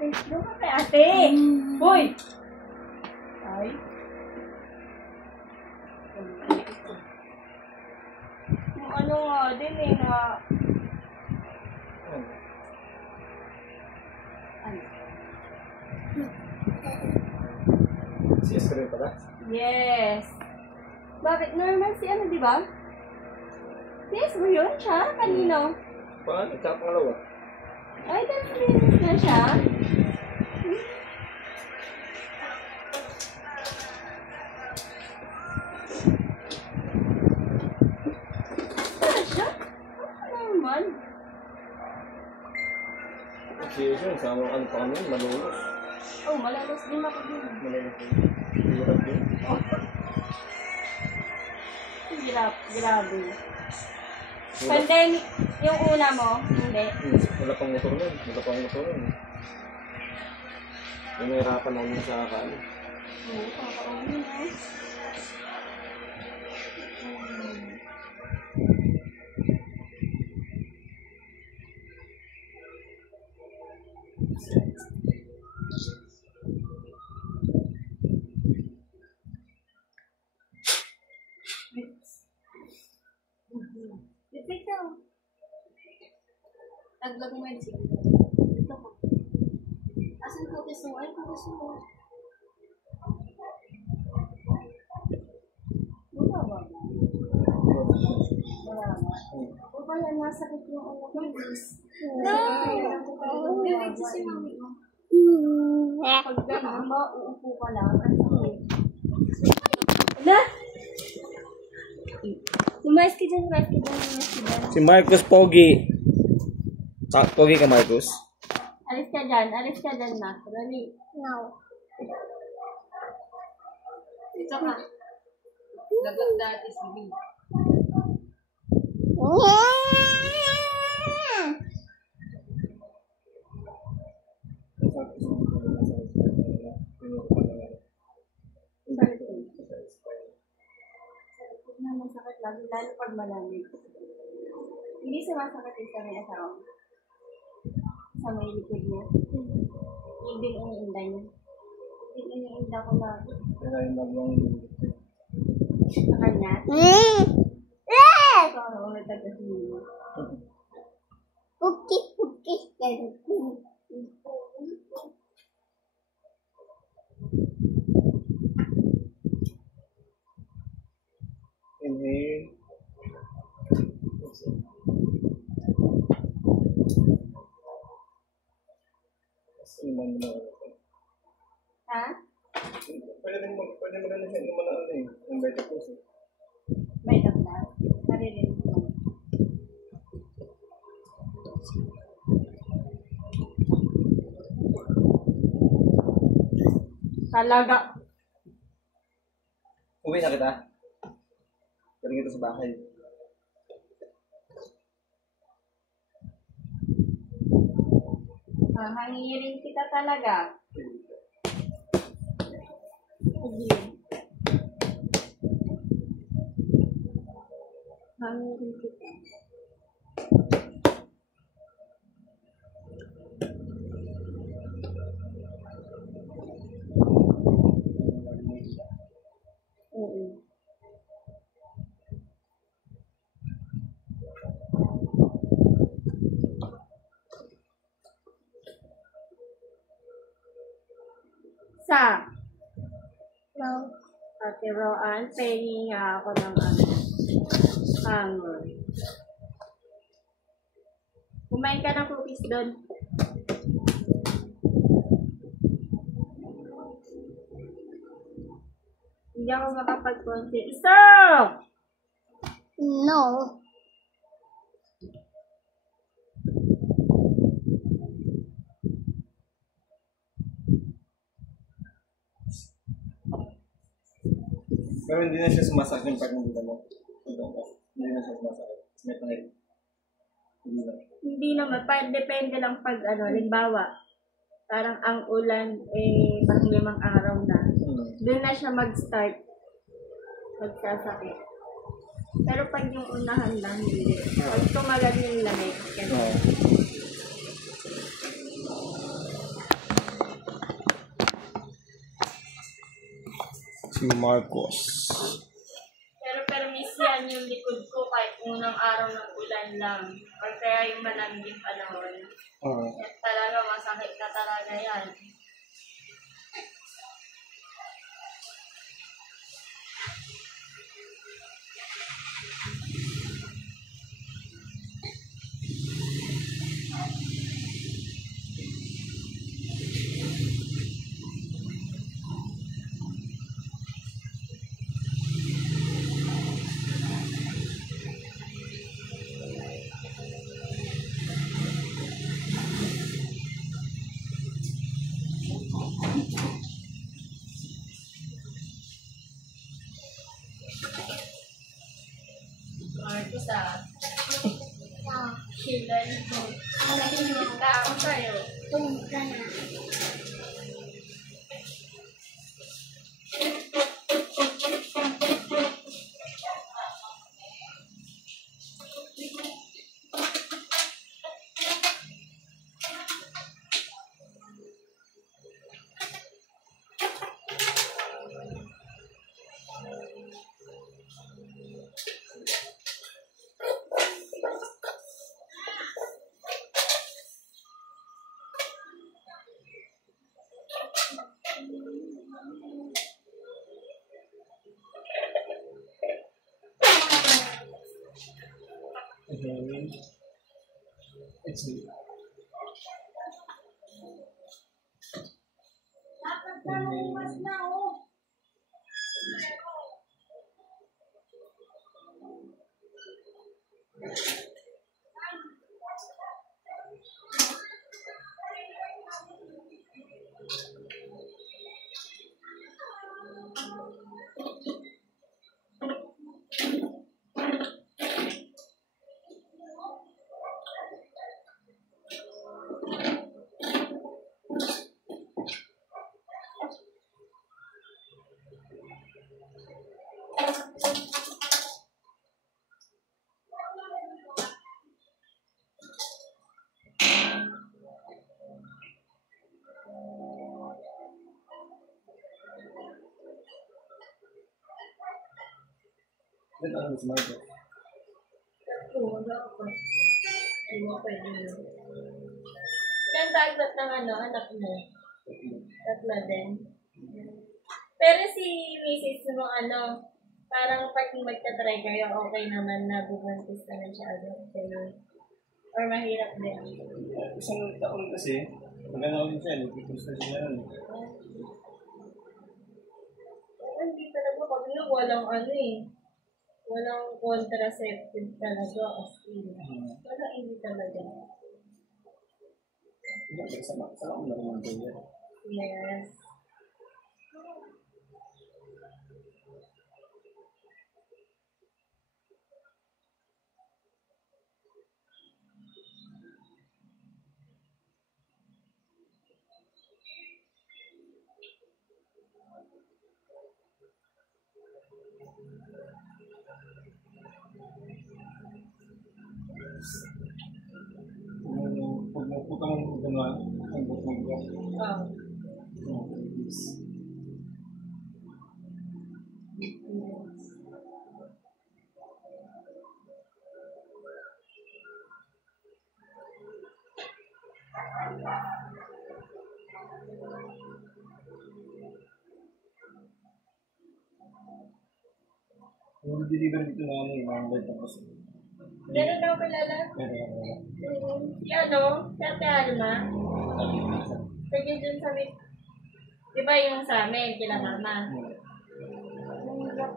ate. Doon ka kay ate. Hoy! Ay. Yung ano nga din eh nga. Ano? CS ka rin pala? Yes. Bakit? Normal si ano, di ba? Yes, mo yun siya? Kanino? Paano? Tsaka pangalawa? Ay, that's na siya. Ano siya? Normal. CS yun, sa ano pa kami, malulos. Oh, malalas din ako din. Malalos din. Hirap din. Grabe. Pandemic, yung una mo, hindi. Wala pang motor nun. Nahihirapan namin sa akala. Oo, kakaroon yun eh. Ikaw. Taglag mo yun siya. Ito ko. Asan ko gusto mo? Ay, ko gusto mo. Wala ba? Wala ba? O kaya nasakit yung ano ko. No! Bibig si mami mo. Pag gano'n, mauupo ka lang. Wala! Lumayas ka dyan, Si Marcus Pogi. Pogi ka, Marcus? Alis ka dyan na. Ready? No. Dito ka. Dagat dati si B. Masakit lagi, lalo pag malamig. Hindi sumasakit yung sa may asawa. Sa may likod niya. Hindi iniinda niya. Hindi iniinda ko lagi. Sa kanya? Oo, natagas niya. Puki. Inhale. Ha? Pwede mo na siya naman ano eh. Yung beta po siya. May na. Naririnig mo. Talaga. Uwi na kita. Galing kita sa bahay. Hangirin kita talaga. Sige. Hangirin kita. Oo. Sa? No. Ate Roan, paying nga ako ng hanger. Kumain ka ng cookies doon. Hindi ako makapag-concentrate. Sir! No. Pero hindi na siya sumasakit yung pag nandito mo. Hindi na siya sumasakit. May pangit. Hindi naman. Depende lang pag halimbawa, parang ang ulan, pang 5 araw na. Doon na siya mag-start. Magsasakit. Pero pag yung unahan lang, hindi. Pag tumagal yung lamig, ganun. Si Marcos. Pero permis yan yung likod ko kahit unang araw ng ulan lang. Or kaya yung malamig panahon. Yan talaga, masakit na talaga yan. Marcos Shilan mo. Kita ako sa'yo. It's me. Then ano si Marcos? Wala ako. Hindi mo pwede yun. Ilan tagot ng anak mo? Tatlo din. Pero si Mrs. mo parang pag magta-try kayo, okay naman na bubuntis na siya agad kayo. Or mahirap din. Isang taon kasi, maganda rin siya, nagpipus na siya nun. Hindi talaga kami walang walang contraceptive talaga as in. Wala, hindi talaga. Sama ko na naman din yan. Yes. Pag naputang ang gano'n, ang butang ko. Yung deliver dito na yung mga tapos. Ganun daw kilala? Si si Ate Alma? Sige dun sa di ba yung sa amin, kila mama?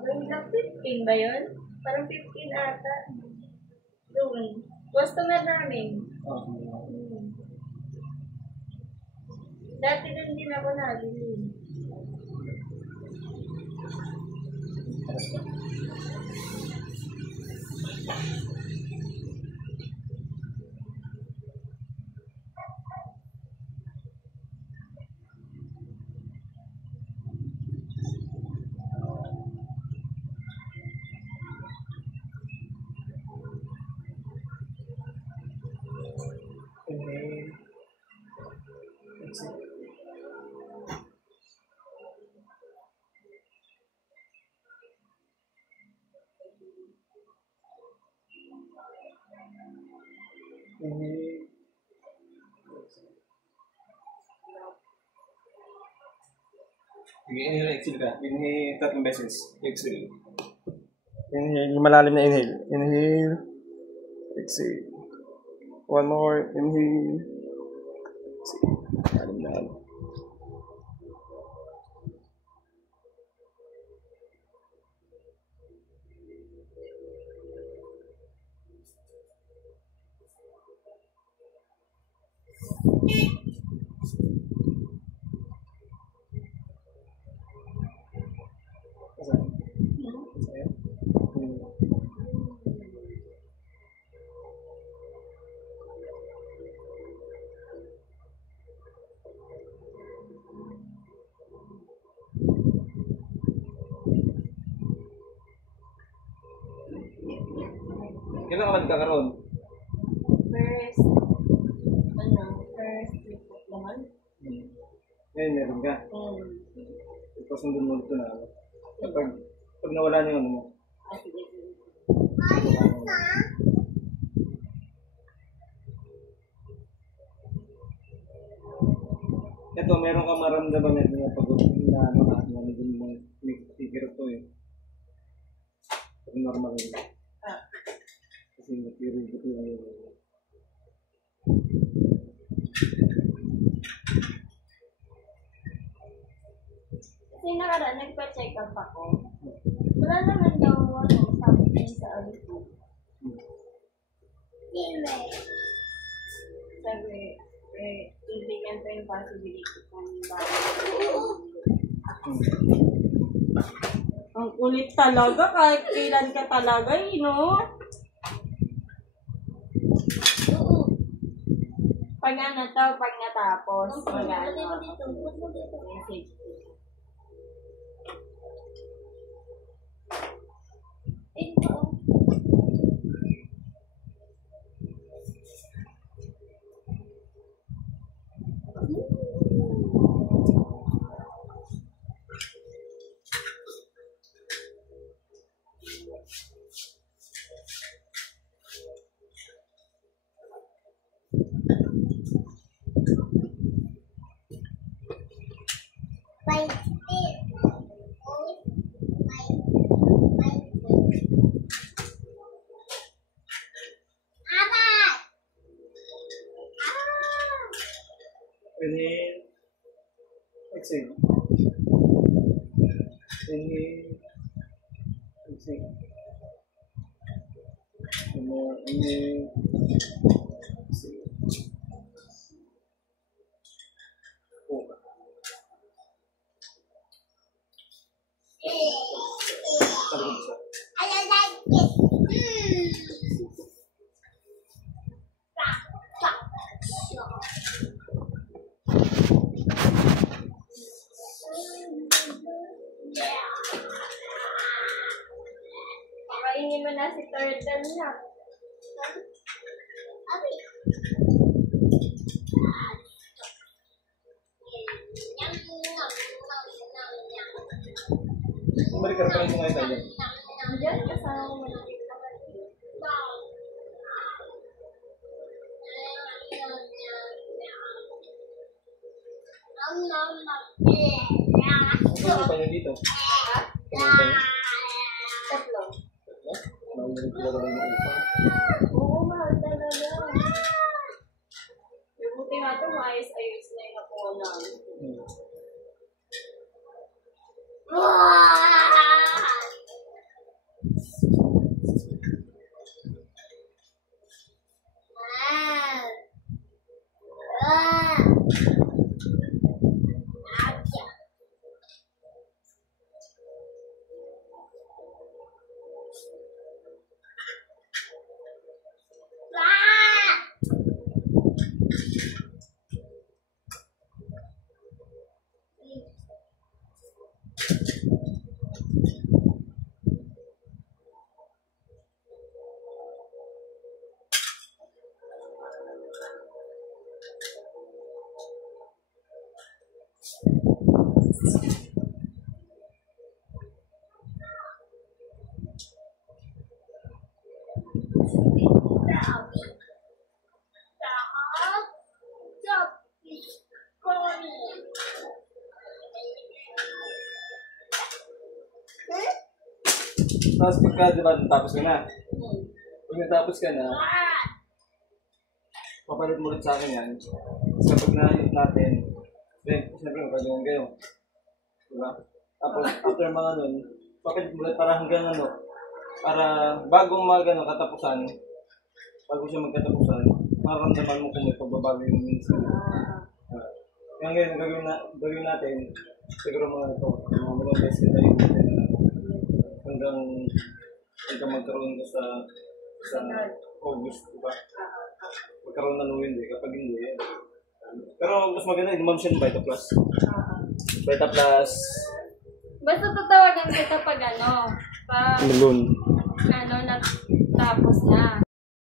Yung 15 ba yun? Parang 15 ata. Doon. Customer namin. Dati doon din ako nabili. Sige, inhale, exhale ka. Inhale 3 beses. Exhale. Inhale, malalim na inhale. Inhale. Exhale. One more. Inhale. Exhale. Malalim na. Kailan ka magkakaroon? First week of the month. Ngayon, meron ka. Tapos nandun mo ito na. Pag nawala na yung ano mo. Ito, meron ka maramdaman na pag medyo may tikirap to eh. Pag normal yun. Kasi nag-period ko lang yun. Kasi nakaraan, nagpa-check up ako. Wala naman daw sabi niya sa ko. Sabi, tingnan ko yung possibility kung ang kulit talaga, kahit kailan ka talaga, no? Pag pag natapos, message. Inhale. Exhale. Inhale. Exhale. Inhale. Exhale. I like it. Pakainin mo na si Turtle na. Balik ka rin ngayon tayo. Diyan, kasama ko malapit na Ano pa niyo dito? Tatlo. Tatlo? Oo, mahal talaga. Yung buti nga ito, maayos-ayos na yung nakuha namin. Tapos pagka, di ba, natapos ka na. Pag natapos ka na, papalit mo ulit sa akin yan. Tapos kapag na-hit natin, then, siyempre, magkagawan kayo. Diba? Tapos, after mga nun, papalit mo ulit para hanggang ano, para bago katapusan, bago siya magkatapusan, mararamdaman mo kung may pagbabago yung minsan. Kaya ngayon, gagawin natin, siguro mga ito, mga mga beses na yun, hanggang magkaroon ka sa August, diba? Magkaroon na nung hindi, kapag hindi, pero mas maganda, hindi siya ng Vita Plus. Vita Plus. Basta tatawagan kita pag ano, pag Balloon. ano, natapos na.